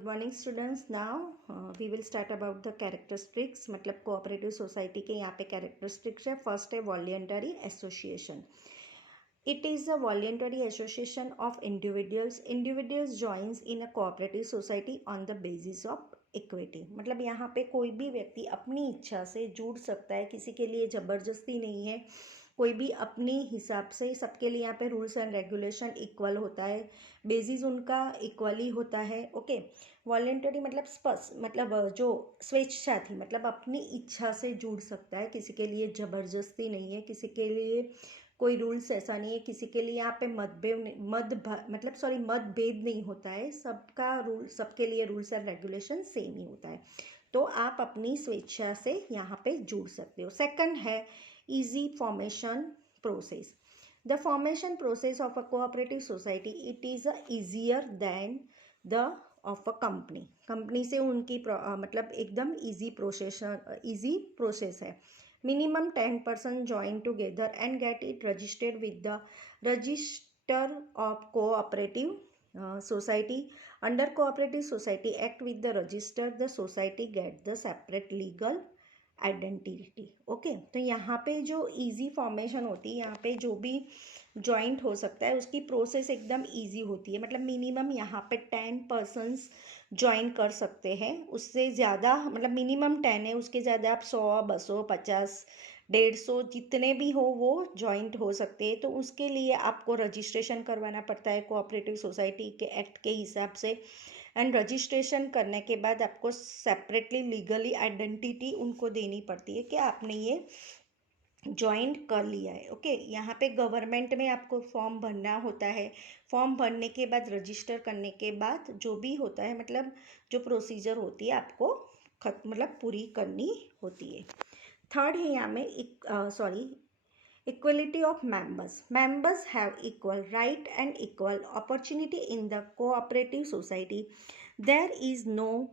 Good morning students. Now we will start about the characteristics, मतलब cooperative society के यहाँ पे कैरेक्टरिस्टिक्स है। फर्स्ट है voluntary association. It is a voluntary association of individuals joins in a cooperative society on the basis of equity. मतलब यहाँ पे कोई भी व्यक्ति अपनी इच्छा से जुड़ सकता है, किसी के लिए ज़बरदस्ती नहीं है, कोई भी अपनी हिसाब से, सबके लिए यहाँ पे रूल्स एंड रेगुलेशन इक्वल होता है, बेसिस उनका इक्वली होता है। ओके, वॉलेंटरी मतलब जो स्वेच्छा थी, मतलब अपनी इच्छा से जुड़ सकता है, किसी के लिए ज़बरदस्ती नहीं है, किसी के लिए कोई रूल्स ऐसा नहीं है, किसी के लिए यहाँ पे मतभेद नहीं होता है, सबके लिए रूल्स एंड रेगुलेशन सेम ही होता है। तो आप अपनी स्वेच्छा से यहाँ पे जुड़ सकते हो। सेकंड है easy formation process. The formation process of a cooperative society, it is easier than the of a company. Company से उनकी मतलब एकदम easy process है। Minimum 10% join together and get it registered with the register of cooperative society. Under cooperative society act with the register, the society get the separate legal identity. Okay, तो यहाँ पे जो easy formation होती है, यहाँ पे जो भी जॉइंट हो सकता है उसकी प्रोसेस एकदम इजी होती है। मतलब मिनिमम यहाँ पे 10 पर्सन्स ज्वाइन कर सकते हैं, उससे ज़्यादा मतलब मिनिमम 10 है, उसके ज़्यादा आप 100, 200, 50, 150 जितने भी हो वो जॉइंट हो सकते हैं। तो उसके लिए आपको रजिस्ट्रेशन करवाना पड़ता है कोऑपरेटिव सोसाइटी के एक्ट के हिसाब से। एंड रजिस्ट्रेशन करने के बाद आपको सेपरेटली लीगली आइडेंटिटी उनको देनी पड़ती है कि आपने ये ज्वाइन कर लिया है। ओके, यहाँ पे गवर्नमेंट में आपको फॉर्म भरना होता है। फॉर्म भरने के बाद रजिस्टर करने के बाद जो भी होता है, मतलब जो प्रोसीजर होती है आपको पूरी करनी होती है। थर्ड है यहाँ में equality of members. Members have equal right and equal opportunity in the cooperative society. There is no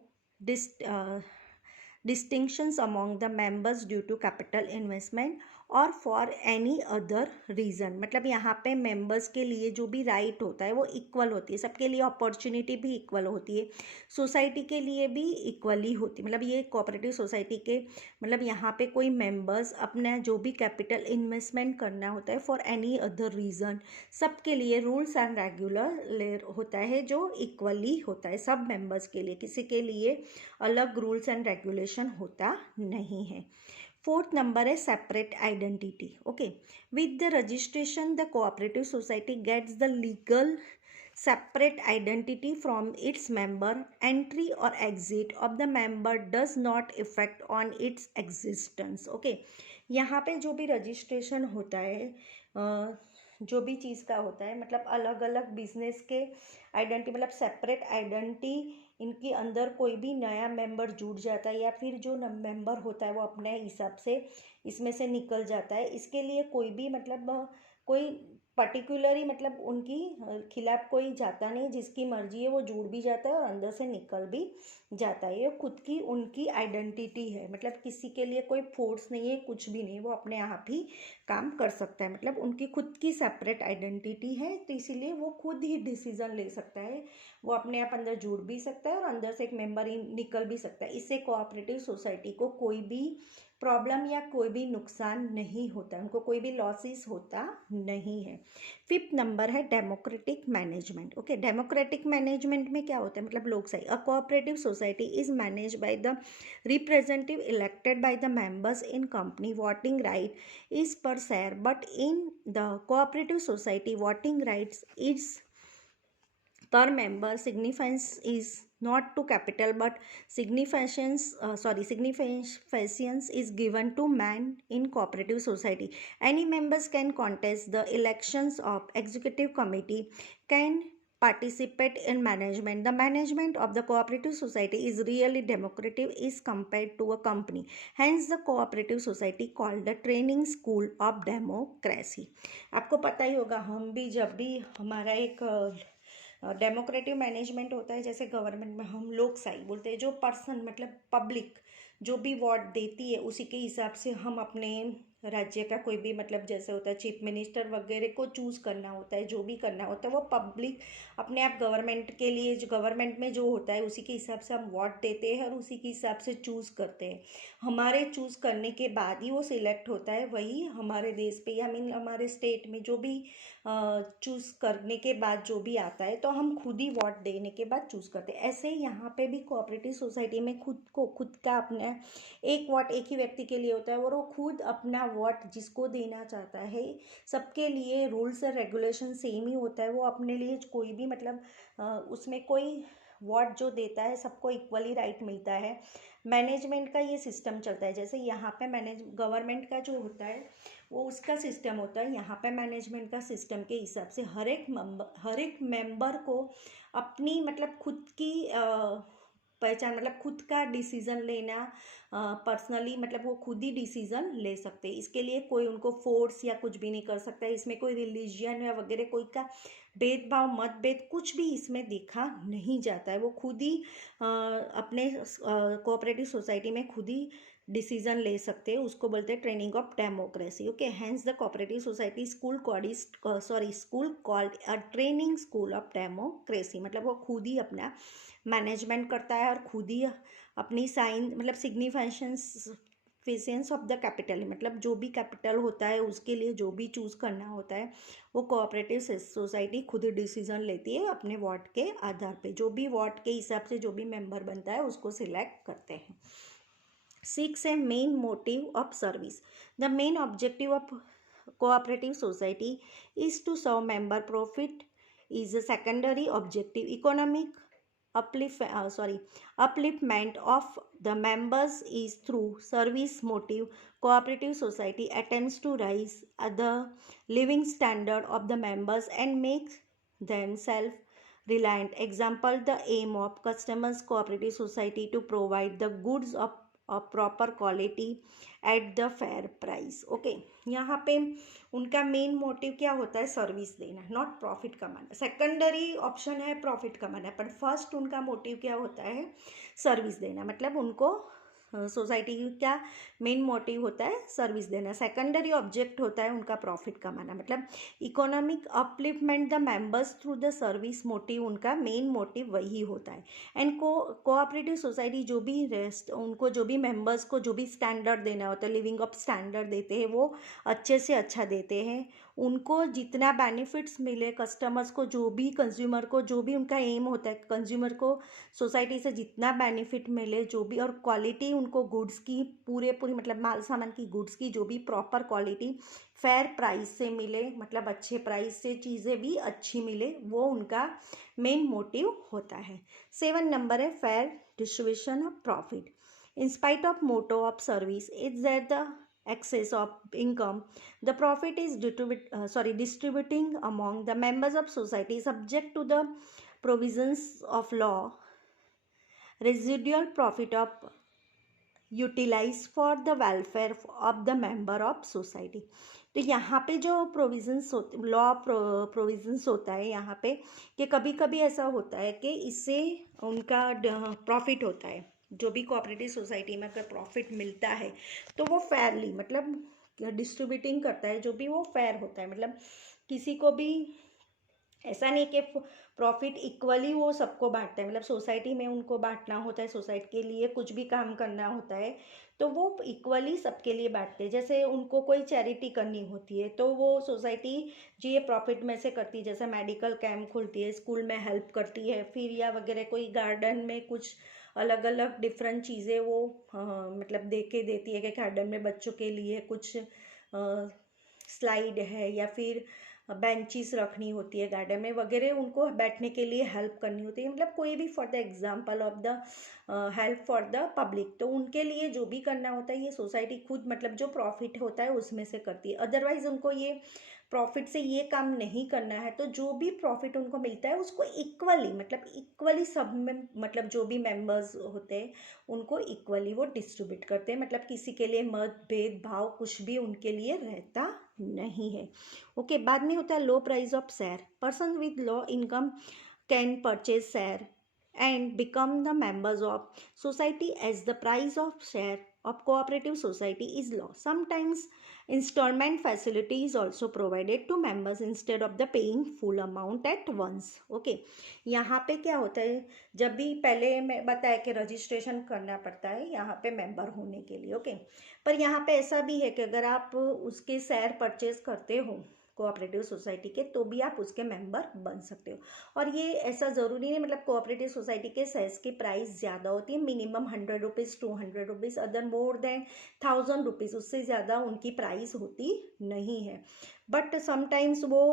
distinctions among the members due to capital investment और फॉर एनी अदर रीज़न। मतलब यहाँ पे मेंबर्स के लिए जो भी राइट होता है वो इक्वल होती है, सबके लिए अपॉर्चुनिटी भी इक्वल होती है, सोसाइटी के लिए भी इक्वली होती है। मतलब ये कोऑपरेटिव सोसाइटी के मतलब यहाँ पे कोई मेंबर्स अपना जो भी कैपिटल इन्वेस्टमेंट करना होता है फॉर एनी अदर रीज़न, सबके लिए रूल्स एंड रेगुलर होता है जो इक्वली होता है सब मेंबर्स के लिए, किसी के लिए अलग रूल्स एंड रेगुलेशन होता नहीं है। फोर्थ नंबर है separate identity. Okay, with the registration the cooperative society gets the legal separate identity from its member. Entry or exit of the member does not affect on its existence. Okay, यहाँ पे जो भी registration होता है, जो भी चीज़ का होता है, मतलब अलग अलग बिजनेस के आइडेंटिटी, मतलब सेपरेट आइडेंटिटी, इनके अंदर कोई भी नया मेंबर जुड़ जाता है या फिर जो मेंबर होता है वो अपने हिसाब से इसमें से निकल जाता है, इसके लिए कोई भी कोई पर्टिकुलरली मतलब उनकी खिलाफ कोई जाता नहीं, जिसकी मर्जी है वो जुड़ भी जाता है और अंदर से निकल भी जाता है। ये खुद की उनकी आइडेंटिटी है, मतलब किसी के लिए कोई फोर्स नहीं है, कुछ भी नहीं, वो अपने आप ही काम कर सकता है। मतलब उनकी खुद की सेपरेट आइडेंटिटी है, तो इसीलिए वो खुद ही डिसीजन ले सकता है, वो अपने आप अंदर जुड़ भी सकता है और अंदर से एक मेंबर ही निकल भी सकता है। इससे कोऑपरेटिव सोसाइटी को कोई भी प्रॉब्लम या कोई भी नुकसान नहीं होता, उनको कोई भी लॉसेस होता नहीं है। फिफ्थ नंबर है democratic management. Okay, democratic management में क्या होता है, मतलब लोकशाही। A cooperative society is manage by the representative elected by the members in company. Voting right is per share, but in the cooperative society voting rights is per member. Significance is not to capital but significance is given to man in cooperative society. Any members can contest the elections of executive committee, can participate in management. The management of the cooperative society is really democratic is compared to a company. Hence the cooperative society called the training school of democracy. आपको पता ही होगा, हम भी जब भी हमारा एक democratic management होता है, जैसे गवर्नमेंट में हम लोकशाही बोलते हैं, जो पर्सन मतलब पब्लिक जो भी वोट देती है उसी के हिसाब से हम अपने राज्य का कोई भी मतलब जैसे होता है चीफ मिनिस्टर वगैरह को चूज़ करना होता है, जो भी करना होता है वो पब्लिक अपने आप गवर्नमेंट के लिए, जो गवर्नमेंट में जो होता है उसी के हिसाब से हम वोट देते हैं और उसी के हिसाब से चूज़ करते हैं। हमारे चूज़ करने के बाद ही वो सिलेक्ट होता है, वही हमारे देश पे या मीन हमारे स्टेट में जो भी चूज़ करने के बाद जो भी आता है तो हम खुद ही वोट देने के बाद चूज़ करते हैं। ऐसे ही यहाँ पे भी कोऑपरेटिव सोसाइटी में खुद का अपना एक वोट एक ही व्यक्ति के लिए होता है और वो खुद अपना वोट जिसको देना चाहता है, सबके लिए रूल्स और रेगुलेशन सेम ही होता है। वो अपने लिए कोई भी मतलब उसमें कोई वोट जो देता है सबको इक्वली राइट मिलता है। मैनेजमेंट का ये सिस्टम चलता है, जैसे यहाँ पे मैनेज गवर्नमेंट का जो होता है वो उसका सिस्टम होता है, यहाँ पे मैनेजमेंट का सिस्टम के हिसाब से हर एक मेंबर को अपनी मतलब खुद की पहचान मतलब खुद का डिसीज़न लेना पर्सनली मतलब वो खुद ही डिसीज़न ले सकते हैं। इसके लिए कोई उनको फोर्स या कुछ भी नहीं कर सकता है। इसमें कोई रिलीजियन या वगैरह कोई का भेदभाव मतभेद कुछ भी इसमें देखा नहीं जाता है। वो खुद ही अपने कोऑपरेटिव सोसाइटी में खुद ही डिसीजन ले सकते हैं। उसको बोलते हैं training of democracy. Okay, hence the cooperative society school called a training school of democracy. मतलब वो खुद ही अपना मैनेजमेंट करता है और खुद ही अपनी साइन मतलब सिग्निफिकेंस ऑफ द कैपिटल मतलब जो भी कैपिटल होता है उसके लिए जो भी चूज़ करना होता है वो कोऑपरेटिव सोसाइटी खुद ही डिसीजन लेती है अपने वार्ड के आधार पे। जो भी वार्ड के हिसाब से जो भी मेंबर बनता है उसको सिलेक्ट करते हैं। 6 a main motive of service. The main objective of cooperative society is to serve member profit. Is a secondary objective economic upliftment of the members is through service motive. Cooperative society attempts to raise the living standard of the members and make them self-reliant. Example, the aim of customers cooperative society to provide the goods of proper quality at the fair price. Okay, यहाँ पे उनका main motive क्या होता है? Service देना, not profit कमाना। Secondary option है profit कमाना, पर फर्स्ट उनका मोटिव क्या होता है? सर्विस देना। मतलब उनको सोसाइटी का मेन मोटिव होता है सर्विस देना। सेकेंडरी ऑब्जेक्ट होता है उनका प्रॉफिट कमाना। मतलब economic upliftment the members through the service motive उनका मेन मोटिव वही होता है। एंड कोऑपरेटिव सोसाइटी जो भी उनको जो भी मेंबर्स को जो भी स्टैंडर्ड देना होता है, लिविंग अप स्टैंडर्ड देते हैं, वो अच्छे से अच्छा देते हैं। उनको जितना बेनिफिट्स मिले कस्टमर्स को, जो भी कंज्यूमर को जो भी उनका एम होता है, कंज्यूमर को सोसाइटी से जितना बेनिफिट मिले जो भी, और क्वालिटी उनको गुड्स की पूरी मतलब माल सामान की गुड्स की जो भी प्रॉपर क्वालिटी फेयर प्राइस से मिले, मतलब अच्छे प्राइस से चीज़ें भी अच्छी मिले, वो उनका मेन मोटिव होता है। 7 नंबर है fair distribution of profit. In spite of motto of service is that the excess of income, the profit is distributing among the members of society subject to the provisions of law. Residual profit of utilized for the welfare of the member of society. तो यहाँ पे जो provisions होते, law provisions होता है यहाँ पे कि कभी कभी ऐसा होता है कि इससे उनका प्रॉफिट होता है, जो भी कोऑपरेटिव सोसाइटी में अगर प्रॉफिट मिलता है तो वो फेयरली मतलब डिस्ट्रीब्यूटिंग करता है, जो भी वो फेयर होता है। मतलब किसी को भी ऐसा नहीं कि प्रॉफिट इक्वली वो सबको बांटता है। मतलब सोसाइटी में उनको बांटना होता है, सोसाइटी के लिए कुछ भी काम करना होता है तो वो इक्वली सबके लिए बांटते हैं। जैसे उनको कोई चैरिटी करनी होती है तो वो सोसाइटी जो ये प्रॉफिट में से करती है, जैसे मेडिकल कैंप खुलती है, स्कूल में हेल्प करती है, फिर या वगैरह कोई गार्डन में कुछ अलग अलग डिफरेंट चीज़ें वो मतलब दे के देती है कि गार्डन में बच्चों के लिए कुछ स्लाइड है या फिर बेंचेस रखनी होती है गार्डन में वगैरह, उनको बैठने के लिए हेल्प करनी होती है। मतलब कोई भी for the example of the help for the public, तो उनके लिए जो भी करना होता है ये सोसाइटी खुद मतलब जो प्रॉफिट होता है उसमें से करती है। अदरवाइज उनको ये प्रॉफिट से ये काम नहीं करना है, तो जो भी प्रॉफिट उनको मिलता है उसको इक्वली सब में मतलब जो भी मेंबर्स होते हैं उनको इक्वली वो डिस्ट्रीब्यूट करते हैं। मतलब किसी के लिए मत भेदभाव कुछ भी उनके लिए रहता नहीं है। ओके, बाद में होता है लो price of share. Person with low income can purchase share and become the members of society as the price of share of cooperative society is low. Sometimes installment facility is also provided to members instead of the paying full amount at once. Okay, यहाँ पे क्या होता है, जब भी पहले मैं बताया कि रजिस्ट्रेशन करना पड़ता है यहाँ पे मेंबर होने के लिए. ओके, पर यहाँ पे ऐसा भी है कि अगर आप उसके शेयर परचेज करते हो कोऑपरेटिव सोसाइटी के, तो भी आप उसके मेंबर बन सकते हो. और ये ऐसा ज़रूरी नहीं, मतलब कोऑपरेटिव सोसाइटी के शेयर्स की प्राइस ज़्यादा होती है, minimum 100 rupees 200 rupees, other more than 1000 rupees, उससे ज़्यादा उनकी प्राइस होती नहीं है. बट समटाइम्स वो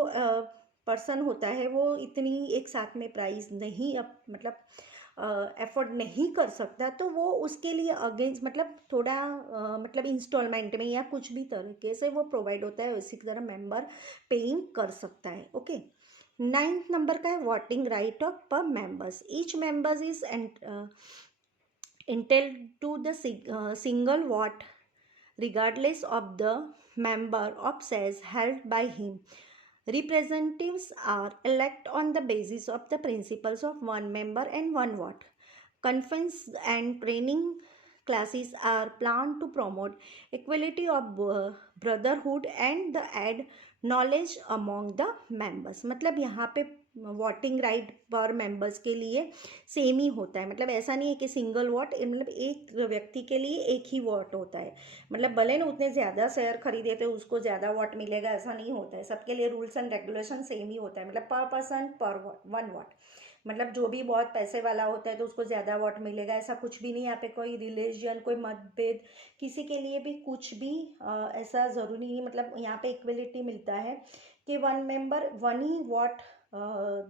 पर्सन होता है वो इतनी एक साथ में प्राइस नहीं मतलब एफोर्ड नहीं कर सकता, तो वो उसके लिए अगेंस्ट मतलब थोड़ा मतलब इंस्टॉलमेंट में या कुछ भी तरीके से वो प्रोवाइड होता है, इसी तरह मेंबर पेइंग कर सकता है. ओके, 9th नंबर का है वोटिंग राइट ऑफ पर members. Each members is entitled to the single vote regardless of the member of shares held by him. Representatives are elected on the basis of the principles of one member and one vote. Conference and training classes are planned to promote equality of brotherhood and the add knowledge among the members. मतलब यहाँ पे voting right पर members के लिए same ही होता है. मतलब ऐसा नहीं है कि सिंगल वोट, मतलब एक व्यक्ति के लिए एक ही वोट होता है. मतलब भले ना उतने ज़्यादा शेयर खरीदे तो उसको ज़्यादा वोट मिलेगा, ऐसा नहीं होता है. सबके लिए रूल्स एंड रेगुलेशन सेम ही होता है. मतलब पर पर्सन पर वन वोट, मतलब जो भी बहुत पैसे वाला होता है तो उसको ज़्यादा वोट मिलेगा, ऐसा कुछ भी नहीं. यहाँ पे कोई रिलीजन, कोई मतभेद किसी के लिए भी कुछ भी ऐसा ज़रूरी नहीं. मतलब यहाँ पे इक्वलिटी मिलता है कि वन मेंबर वन ही वोट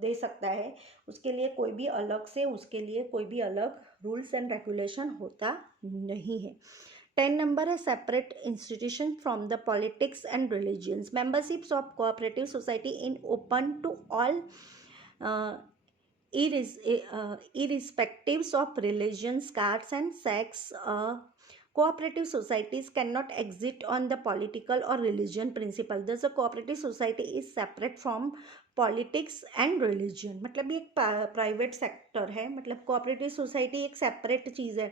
दे सकता है, उसके लिए कोई भी अलग से, उसके लिए कोई भी अलग रूल्स एंड रेगुलेशन होता नहीं है. 10 नंबर है separate institution from the politics and religions. Memberships of cooperative society in open to all irrespectives of religions, castes and sex. Cooperative societies cannot exist on the political or religion principle. Thus, a cooperative society is separate from politics and religion. मतलब ये एक private sector है, मतलब cooperative society एक separate चीज़ है.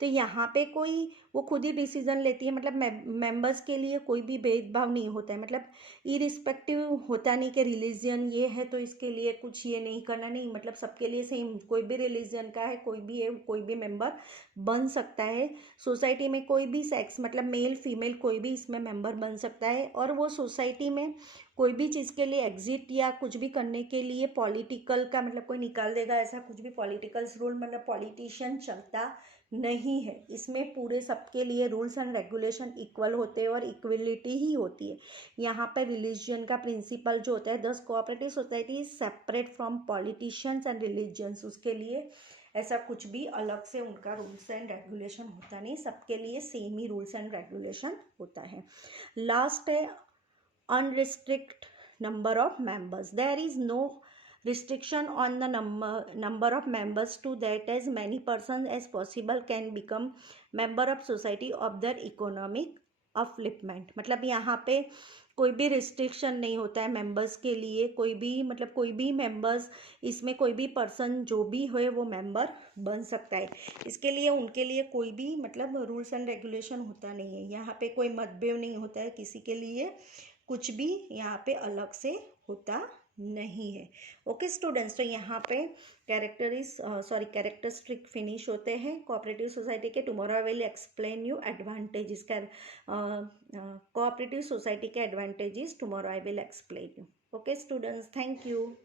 तो यहाँ पे कोई वो खुद ही डिसीजन लेती है, मतलब मेंबर्स के लिए कोई भी भेदभाव नहीं होता है. मतलब इरिस्पेक्टिव होता नहीं कि रिलीजन ये है तो इसके लिए कुछ ये नहीं करना, नहीं. मतलब सबके लिए सेम, कोई भी रिलीजन का है कोई भी है, कोई भी मेंबर बन सकता है. सोसाइटी में कोई भी सेक्स, मतलब मेल फीमेल कोई भी इसमें मेंबर बन सकता है. और वो सोसाइटी में कोई भी चीज़ के लिए एग्जिट या कुछ भी करने के लिए पॉलिटिकल का मतलब कोई निकाल देगा, ऐसा कुछ भी पॉलिटिकल्स रूल मतलब पॉलिटिशियन चलता नहीं है. इसमें पूरे सबके लिए रूल्स एंड रेगुलेशन इक्वल होते हैं और इक्वलिटी ही होती है. यहाँ पर रिलीजन का प्रिंसिपल जो होता है, दस cooperative society is separate from politicians and religions. उसके लिए ऐसा कुछ भी अलग से उनका रूल्स एंड रेगुलेशन होता नहीं, सबके लिए same he rules and regulation होता है. लास्ट है unrestricted number of members. There is no restriction on the number of members to that as many persons as possible can become member of society of their economic upliftment. मतलब यहाँ पे कोई भी restriction नहीं होता है members के लिए. कोई भी मतलब कोई भी मेंबर्स इसमें कोई भी पर्सन जो भी हो वो मेंबर बन सकता है. इसके लिए उनके लिए कोई भी मतलब रूल्स एंड रेगुलेशन होता नहीं है. यहाँ पे कोई मतभेद नहीं होता है, किसी के लिए कुछ भी यहाँ पे अलग से होता नहीं है. ओके स्टूडेंट्स, तो यहाँ पे कैरेक्टरिस्टिक फिनिश होते हैं कोऑपरेटिव सोसाइटी के. Tomorrow I will explain you advantages. Cooperative society के advantages tomorrow I will explain you. Okay students, thank you.